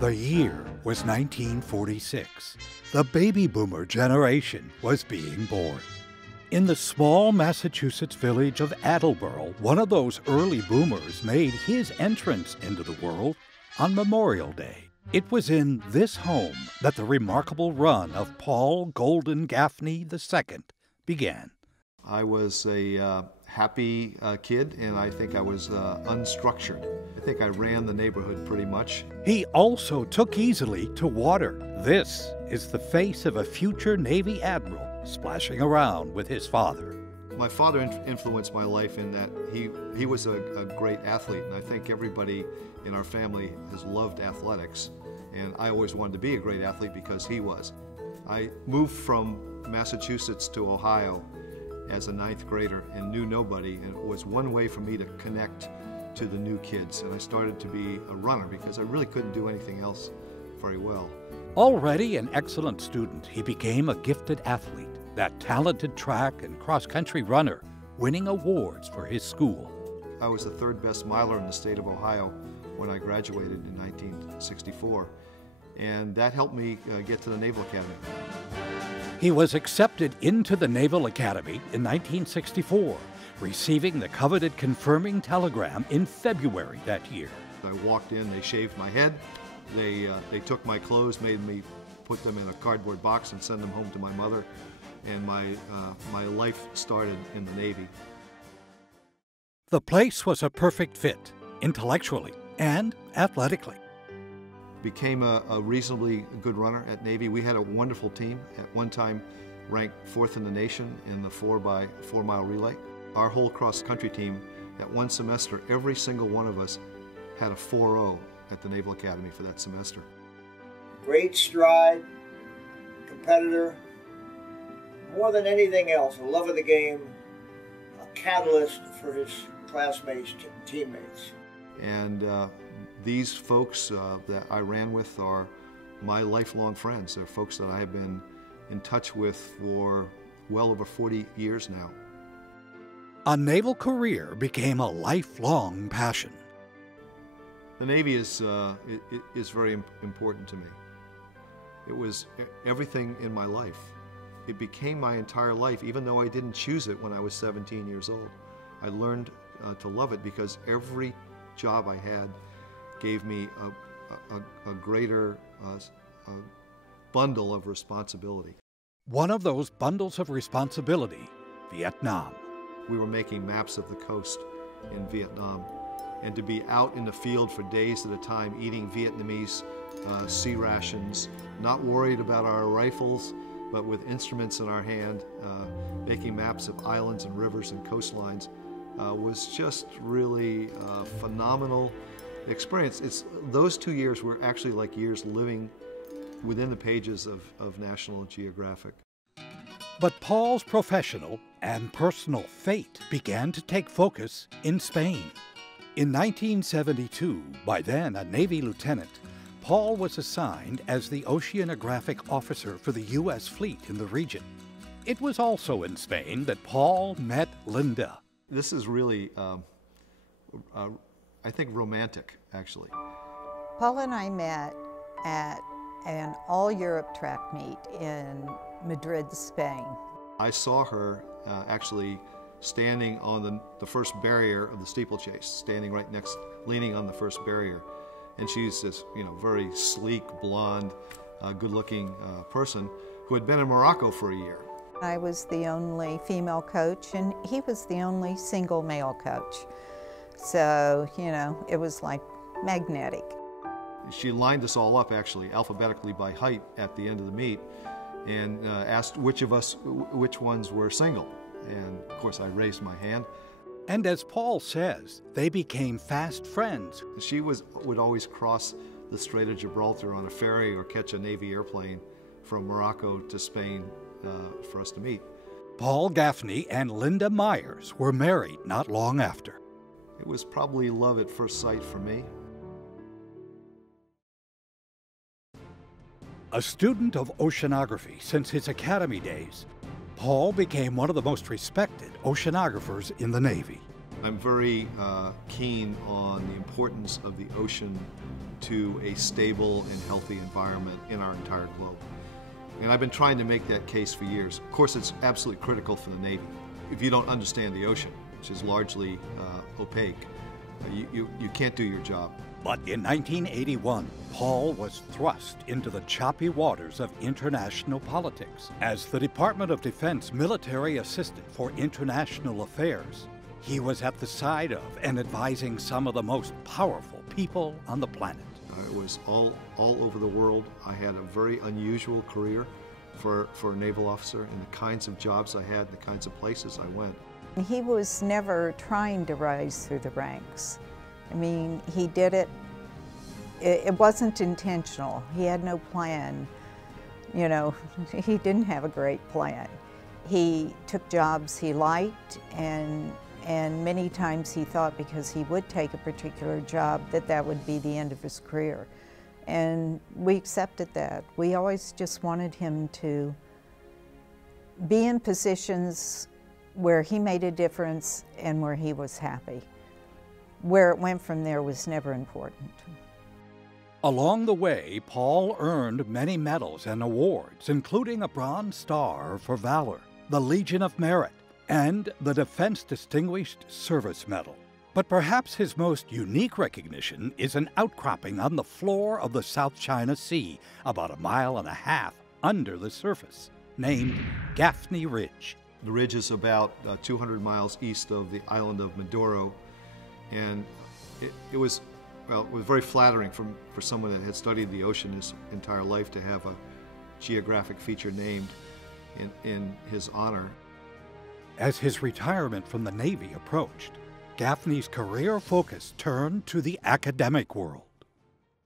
The year was 1946. The baby boomer generation was being born. In the small Massachusetts village of Attleboro, one of those early boomers made his entrance into the world on Memorial Day. It was in this home that the remarkable run of Paul Golden Gaffney II began. I was a happy kid, and I think I was unstructured. I think I ran the neighborhood pretty much. He also took easily to water. This is the face of a future Navy admiral splashing around with his father. My father influenced my life in that he was a great athlete, and I think everybody in our family has loved athletics. And I always wanted to be a great athlete because he was. I moved from Massachusetts to Ohio as a 9th grader and knew nobody, and it was one way for me to connect to the new kids. And I started to be a runner because I really couldn't do anything else very well. Already an excellent student, he became a gifted athlete, that talented track and cross-country runner, winning awards for his school. I was the 3rd best miler in the state of Ohio when I graduated in 1964, and that helped me get to the Naval Academy. He was accepted into the Naval Academy in 1964, receiving the coveted confirming telegram in February that year. I walked in, they shaved my head, they took my clothes, made me put them in a cardboard box and send them home to my mother, and my life started in the Navy. The place was a perfect fit, intellectually and athletically. Became a reasonably good runner at Navy. We had a wonderful team. At one time, ranked 4th in the nation in the 4x4 mile relay. Our whole cross-country team, at one semester, every single one of us had a 4.0 at the Naval Academy for that semester. Great stride, competitor, more than anything else, a love of the game, a catalyst for his classmates, teammates. And these folks that I ran with are my lifelong friends. They're folks that I have been in touch with for well over 40 years now. A naval career became a lifelong passion. The Navy is very important to me. It was everything in my life. It became my entire life, even though I didn't choose it when I was 17 years old. I learned to love it because every job I had gave me a greater bundle of responsibility. One of those bundles of responsibility, Vietnam. We were making maps of the coast in Vietnam, and to be out in the field for days at a time eating Vietnamese sea rations, not worried about our rifles, but with instruments in our hand, making maps of islands and rivers and coastlines, was just really a phenomenal experience. Those 2 years were actually like years living within the pages of National Geographic. But Paul's professional and personal fate began to take focus in Spain. In 1972, by then a Navy lieutenant, Paul was assigned as the oceanographic officer for the U.S. fleet in the region. It was also in Spain that Paul met Linda. This is really, I think, romantic, actually. Paul and I met at an all-Europe track meet in Madrid, Spain. I saw her actually standing on the first barrier of the steeplechase, standing right next, leaning on the first barrier. And she's this, very sleek, blonde, good-looking person who had been in Morocco for a year. I was the only female coach, and he was the only single male coach. So, it was like magnetic. She lined us all up, actually, alphabetically by height at the end of the meet, and asked which ones were single. And, of course, I raised my hand. And as Paul says, they became fast friends. She would always cross the Strait of Gibraltar on a ferry or catch a Navy airplane from Morocco to Spain for us to meet. Paul Gaffney and Linda Myers were married not long after. It was probably love at first sight for me. A student of oceanography since his academy days, Paul became one of the most respected oceanographers in the Navy. I'm very keen on the importance of the ocean to a stable and healthy environment in our entire globe. And I've been trying to make that case for years. Of course, it's absolutely critical for the Navy. If you don't understand the ocean, which is largely opaque, you can't do your job. But in 1981, Paul was thrust into the choppy waters of international politics. As the Department of Defense military assistant for international affairs, he was at the side of and advising some of the most powerful people on the planet. It was all over the world. I had a very unusual career for a naval officer, and the kinds of jobs I had, the kinds of places I went. He was never trying to rise through the ranks. I mean, he did it. It wasn't intentional. He had no plan. You know, he didn't have a great plan. He took jobs he liked, and many times he thought because he would take a particular job that would be the end of his career. And we accepted that. We always just wanted him to be in positions where he made a difference and where he was happy. Where it went from there was never important. Along the way, Paul earned many medals and awards, including a Bronze Star for Valor, the Legion of Merit, and the Defense Distinguished Service Medal. But perhaps his most unique recognition is an outcropping on the floor of the South China Sea, about 1.5 miles under the surface, named Gaffney Ridge. The ridge is about 200 miles east of the island of Maduro, and it was very flattering for someone that had studied the ocean his entire life to have a geographic feature named in his honor. As his retirement from the Navy approached, Gaffney's career focus turned to the academic world.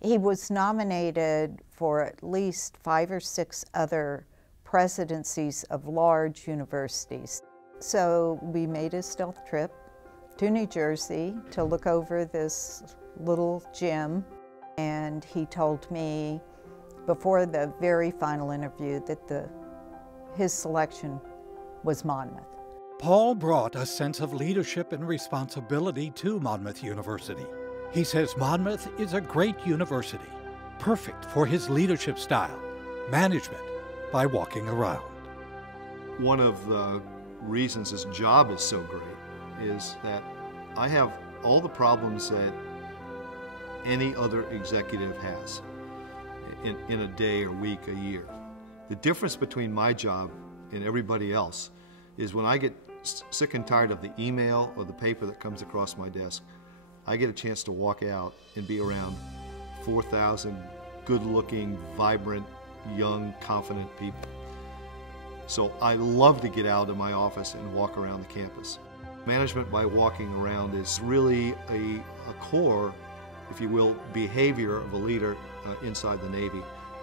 He was nominated for at least 5 or 6 other presidencies of large universities. So we made a stealth trip to New Jersey to look over this little gym, and he told me before the very final interview that his selection was Monmouth. Paul brought a sense of leadership and responsibility to Monmouth University. He says Monmouth is a great university, perfect for his leadership style, management by walking around. One of the reasons this job is so great is that I have all the problems that any other executive has in a day or week, a year. The difference between my job and everybody else is when I get sick and tired of the email or the paper that comes across my desk, I get a chance to walk out and be around 4,000 good-looking, vibrant, young, confident people. So I love to get out of my office and walk around the campus. Management by walking around is really a core, if you will, behavior of a leader inside the Navy,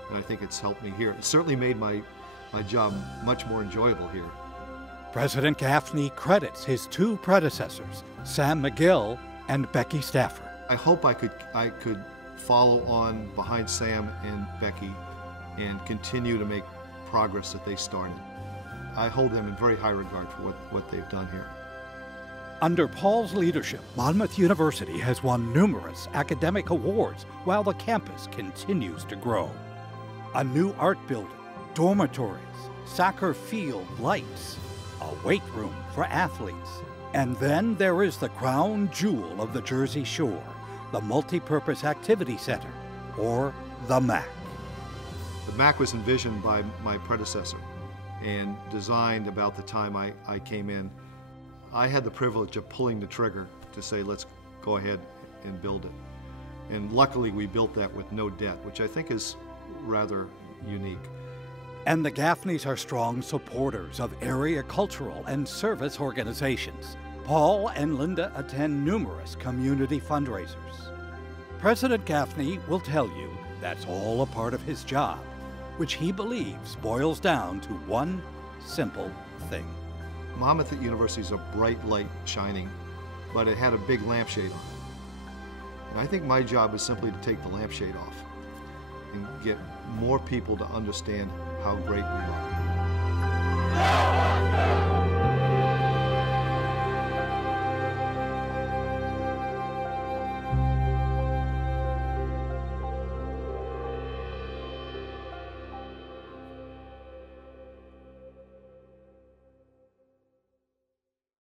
and I think it's helped me here. It certainly made my job much more enjoyable here. President Gaffney credits his 2 predecessors, Sam McGill and Becky Stafford. I hope I could follow on behind Sam and Becky and continue to make progress that they started. I hold them in very high regard for what they've done here. Under Paul's leadership, Monmouth University has won numerous academic awards while the campus continues to grow. A new art building, dormitories, soccer field lights, a weight room for athletes. And then there is the crown jewel of the Jersey Shore, the Multipurpose Activity Center, or the MAC. The MAC was envisioned by my predecessor and designed about the time I came in. I had the privilege of pulling the trigger to say, let's go ahead and build it. And luckily we built that with no debt, which I think is rather unique. And the Gaffneys are strong supporters of area cultural and service organizations. Paul and Linda attend numerous community fundraisers. President Gaffney will tell you that's all a part of his job, which he believes boils down to one simple thing. Monmouth University is a bright light shining, but it had a big lampshade on it. And I think my job is simply to take the lampshade off and get more people to understand how great we are.